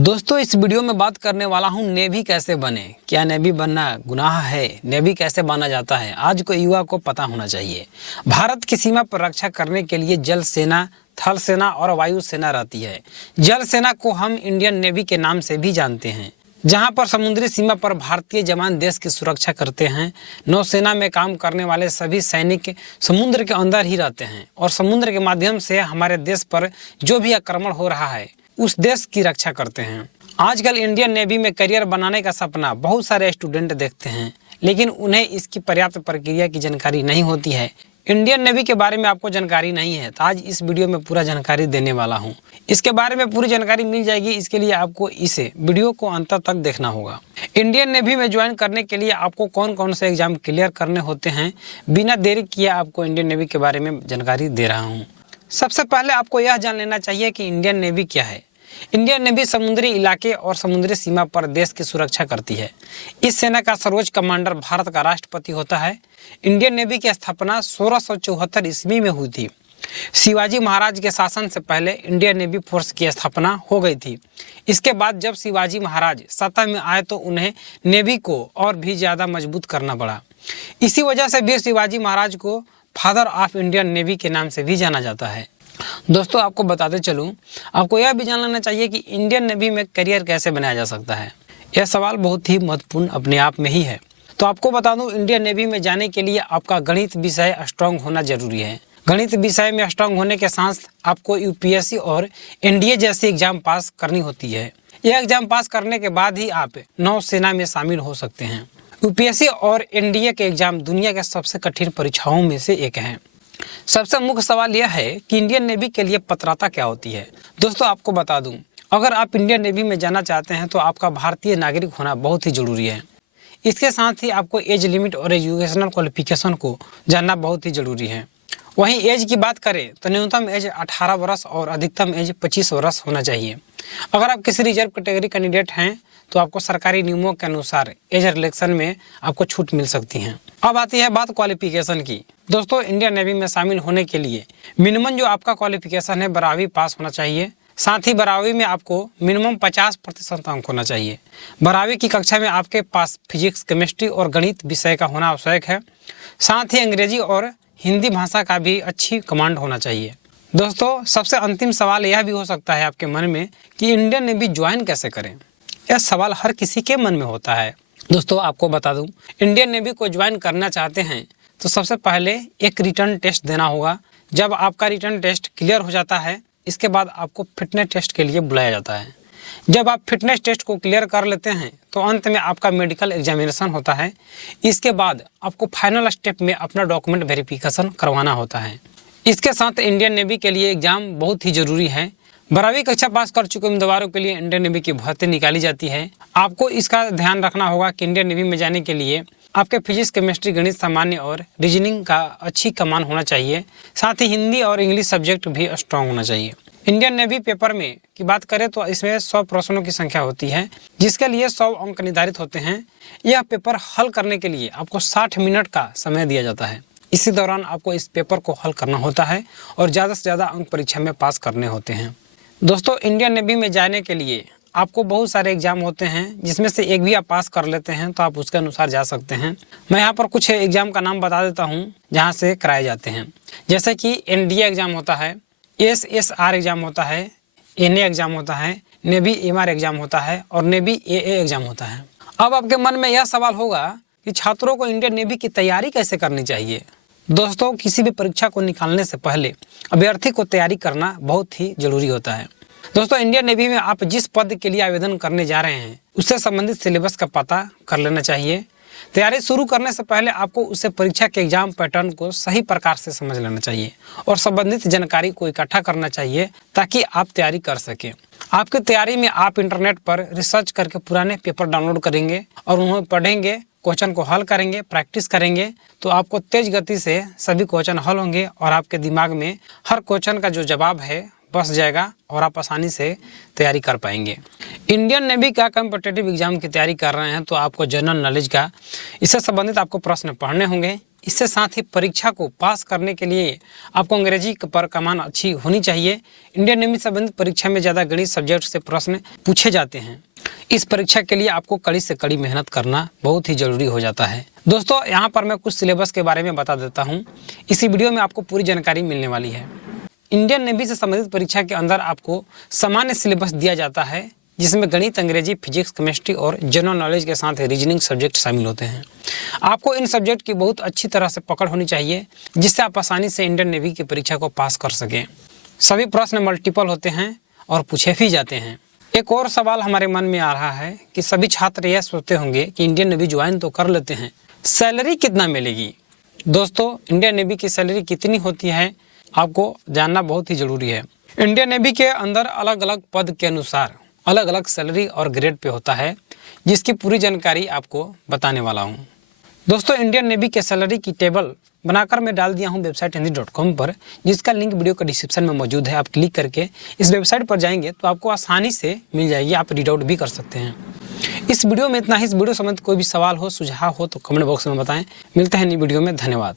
दोस्तों इस वीडियो में बात करने वाला हूं नेवी कैसे बने। क्या नेवी बनना गुनाह है? नेवी कैसे बना जाता है आज को युवा को पता होना चाहिए। भारत की सीमा पर रक्षा करने के लिए जल सेना, थल सेना और वायु सेना रहती है। जल सेना को हम इंडियन नेवी के नाम से भी जानते हैं, जहां पर समुद्री सीमा पर भारतीय जवान देश की सुरक्षा करते हैं। नौसेना में काम करने वाले सभी सैनिक समुद्र के अंदर ही रहते हैं और समुद्र के माध्यम से हमारे देश पर जो भी आक्रमण हो रहा है उस देश की रक्षा करते हैं। आजकल इंडियन नेवी में करियर बनाने का सपना बहुत सारे स्टूडेंट देखते हैं, लेकिन उन्हें इसकी पर्याप्त प्रक्रिया की जानकारी नहीं होती है। इंडियन नेवी के बारे में आपको जानकारी नहीं है तो आज इस वीडियो में पूरा जानकारी देने वाला हूं। इसके बारे में पूरी जानकारी मिल जाएगी, इसके लिए आपको इसे वीडियो को अंत तक देखना होगा। इंडियन नेवी में ज्वाइन करने के लिए आपको कौन कौन से एग्जाम क्लियर करने होते हैं, बिना देरी किए आपको इंडियन नेवी के बारे में जानकारी दे रहा हूँ। सबसे पहले आपको यह जान लेना चाहिए कि इंडियन नेवी क्या है। इंडियन नेवी समुद्री इलाके और समुद्री सीमा पर देश की सुरक्षा करती है। इस सेना का सर्वोच्च कमांडर भारत का राष्ट्रपति होता है। इंडियन नेवी की स्थापना 1674 ईस्वी में हुई थी। शिवाजी महाराज के शासन से पहले इंडियन नेवी फोर्स की स्थापना हो गई थी। इसके बाद जब शिवाजी महाराज सत्ता में आए तो उन्हें नेवी को और भी ज़्यादा मजबूत करना पड़ा। इसी वजह से वीर शिवाजी महाराज को फादर ऑफ इंडियन नेवी के नाम से भी जाना जाता है। दोस्तों आपको बताते चलूं, आपको यह भी जान लेना चाहिए कि इंडियन नेवी में करियर कैसे बनाया जा सकता है। यह सवाल बहुत ही महत्वपूर्ण अपने आप में ही है। तो आपको बता दूं, इंडियन नेवी में जाने के लिए आपका गणित विषय स्ट्रांग होना जरूरी है। गणित विषय में स्ट्रांग होने के साथ आपको यूपीएससी और एनडीए जैसी एग्जाम पास करनी होती है। यह एग्जाम पास करने के बाद ही आप नौसेना में शामिल हो सकते हैं। यूपीएससी और एनडीए के एग्जाम दुनिया के सबसे कठिन परीक्षाओं में से एक है। सबसे मुख्य सवाल यह है कि इंडियन नेवी के लिए पात्रता क्या होती है। दोस्तों आपको बता दूं, अगर आप इंडियन नेवी में जाना चाहते हैं तो आपका भारतीय नागरिक होना बहुत ही जरूरी है। इसके साथ ही आपको एज लिमिट और एजुकेशनल क्वालिफिकेशन को जानना बहुत ही जरूरी है। वहीं एज की बात करें तो न्यूनतम एज 18 वर्ष और अधिकतम एज 25 वर्ष होना चाहिए। अगर आप किसी रिजर्व कैटेगरी कैंडिडेट हैं तो आपको सरकारी नियमों के अनुसार एज रिलैक्सेशन में आपको छूट मिल सकती है। अब आती है बात क्वालिफिकेशन की। दोस्तों इंडियन नेवी में शामिल होने के लिए मिनिमम जो आपका क्वालिफिकेशन है 12वीं पास होना चाहिए। साथ ही 12वीं में आपको मिनिमम 50% अंक होना चाहिए। 12वीं की कक्षा में आपके पास फिजिक्स, केमिस्ट्री और गणित विषय का होना आवश्यक है। साथ ही अंग्रेजी और हिंदी भाषा का भी अच्छी कमांड होना चाहिए। दोस्तों सबसे अंतिम सवाल यह भी हो सकता है आपके मन में कि इंडियन नेवी ज्वाइन कैसे करें। यह सवाल हर किसी के मन में होता है। दोस्तों आपको बता दूं, इंडियन नेवी को ज्वाइन करना चाहते हैं तो सबसे पहले एक रिटर्न टेस्ट देना होगा। जब आपका रिटर्न टेस्ट क्लियर हो जाता है, इसके बाद आपको फिटनेस टेस्ट के लिए बुलाया जाता है। जब आप फिटनेस टेस्ट को क्लियर कर लेते हैं तो अंत में आपका मेडिकल एग्जामिनेशन होता है। इसके बाद आपको फाइनल स्टेप में अपना डॉक्यूमेंट वेरिफिकेशन करवाना होता है। इसके साथ इंडियन नेवी के लिए एग्जाम बहुत ही जरूरी है। 12वीं कक्षा पास कर चुके उम्मीदवारों के लिए इंडियन नेवी की भर्ती निकाली जाती है। आपको इसका ध्यान रखना होगा कि इंडियन नेवी में जाने के लिए आपके फिजिक्स, केमिस्ट्री, गणित, सामान्य और रीजनिंग का अच्छी कमान होना चाहिए। साथ ही हिंदी और इंग्लिश सब्जेक्ट भी स्ट्रांग होना चाहिए। इंडियन नेवी पेपर में की बात करें तो इसमें 100 प्रश्नों की संख्या होती है, जिसके लिए 100 अंक निर्धारित होते हैं। यह पेपर हल करने के लिए आपको 60 मिनट का समय दिया जाता है। इसी दौरान आपको इस पेपर को हल करना होता है और ज़्यादा से ज़्यादा अंक परीक्षा में पास करने होते हैं। दोस्तों इंडियन नेवी में जाने के लिए आपको बहुत सारे एग्जाम होते हैं, जिसमें से एक भी आप पास कर लेते हैं तो आप उसके अनुसार जा सकते हैं। मैं यहाँ पर कुछ एग्जाम का नाम बता देता हूँ जहाँ से कराए जाते हैं। जैसे कि एनडीए एग्जाम होता है, एसएसआर एग्जाम होता है, एनए एग्जाम होता है, नेवी एमआर एग्जाम होता है और नेवी एए एग्जाम होता है। अब आपके मन में यह सवाल होगा कि छात्रों को इंडियन नेवी की तैयारी कैसे करनी चाहिए। दोस्तों किसी भी परीक्षा को निकालने से पहले अभ्यर्थी को तैयारी करना बहुत ही जरूरी होता है। दोस्तों इंडियन नेवी में आप जिस पद के लिए आवेदन करने जा रहे हैं उससे संबंधित सिलेबस का पता कर लेना चाहिए। तैयारी शुरू करने से पहले आपको उससे परीक्षा के एग्जाम पैटर्न को सही प्रकार से समझ लेना चाहिए और संबंधित जानकारी को इकट्ठा करना चाहिए ताकि आप तैयारी कर सकें। आपकी तैयारी में आप इंटरनेट पर रिसर्च करके पुराने पेपर डाउनलोड करेंगे और उन्हें पढ़ेंगे, क्वेश्चन को हल करेंगे, प्रैक्टिस करेंगे तो आपको तेज गति से सभी क्वेश्चन हल होंगे और आपके दिमाग में हर क्वेश्चन का जो जवाब है बस जाएगा और आप आसानी से तैयारी कर पाएंगे। इंडियन नेवी का कॉम्पिटिटिव एग्जाम की तैयारी कर रहे हैं तो आपको जनरल नॉलेज का इससे संबंधित आपको प्रश्न पढ़ने होंगे। इससे साथ ही परीक्षा को पास करने के लिए आपको अंग्रेजी पर कमान अच्छी होनी चाहिए। इंडियन नेवी संबंधित परीक्षा में ज़्यादा गणित सब्जेक्ट से प्रश्न पूछे जाते हैं। इस परीक्षा के लिए आपको कड़ी से कड़ी मेहनत करना बहुत ही जरूरी हो जाता है। दोस्तों, यहाँ पर मैं कुछ सिलेबस के बारे में बता देता हूँ। इसी वीडियो में आपको पूरी जानकारी मिलने वाली है। इंडियन नेवी से संबंधित परीक्षा के अंदर आपको सामान्य सिलेबस दिया जाता है, जिसमें गणित, अंग्रेजी, फिजिक्स, केमिस्ट्री और जनरल नॉलेज के साथ रीजनिंग सब्जेक्ट शामिल होते हैं। आपको इन सब्जेक्ट की बहुत अच्छी तरह से पकड़ होनी चाहिए, जिससे आप आसानी से इंडियन नेवी की परीक्षा को पास कर सकें। सभी प्रश्न मल्टीपल होते हैं और पूछे भी जाते हैं। एक और सवाल हमारे मन में आ रहा है कि सभी छात्र यह सोचते होंगे कि इंडियन नेवी ज्वाइन तो कर लेते हैं, सैलरी कितना मिलेगी। दोस्तों, इंडियन नेवी की सैलरी कितनी होती है आपको जानना बहुत ही जरूरी है। इंडियन नेवी के अंदर अलग अलग पद के अनुसार अलग अलग सैलरी और ग्रेड पे होता है, जिसकी पूरी जानकारी आपको बताने वाला हूँ। दोस्तों, इंडियन नेवी के सैलरी की टेबल बनाकर मैं डाल दिया हूँ वेबसाइट हिंदी.com पर, जिसका लिंक वीडियो के डिस्क्रिप्शन में मौजूद है। आप क्लिक करके इस वेबसाइट पर जाएंगे तो आपको आसानी से मिल जाएगी, आप रीड आउट भी कर सकते हैं। इस वीडियो में इतना ही। इस वीडियो संबंधित कोई भी सवाल हो, सुझाव हो तो कमेंट बॉक्स में बताएं। मिलते हैं नई वीडियो में। धन्यवाद।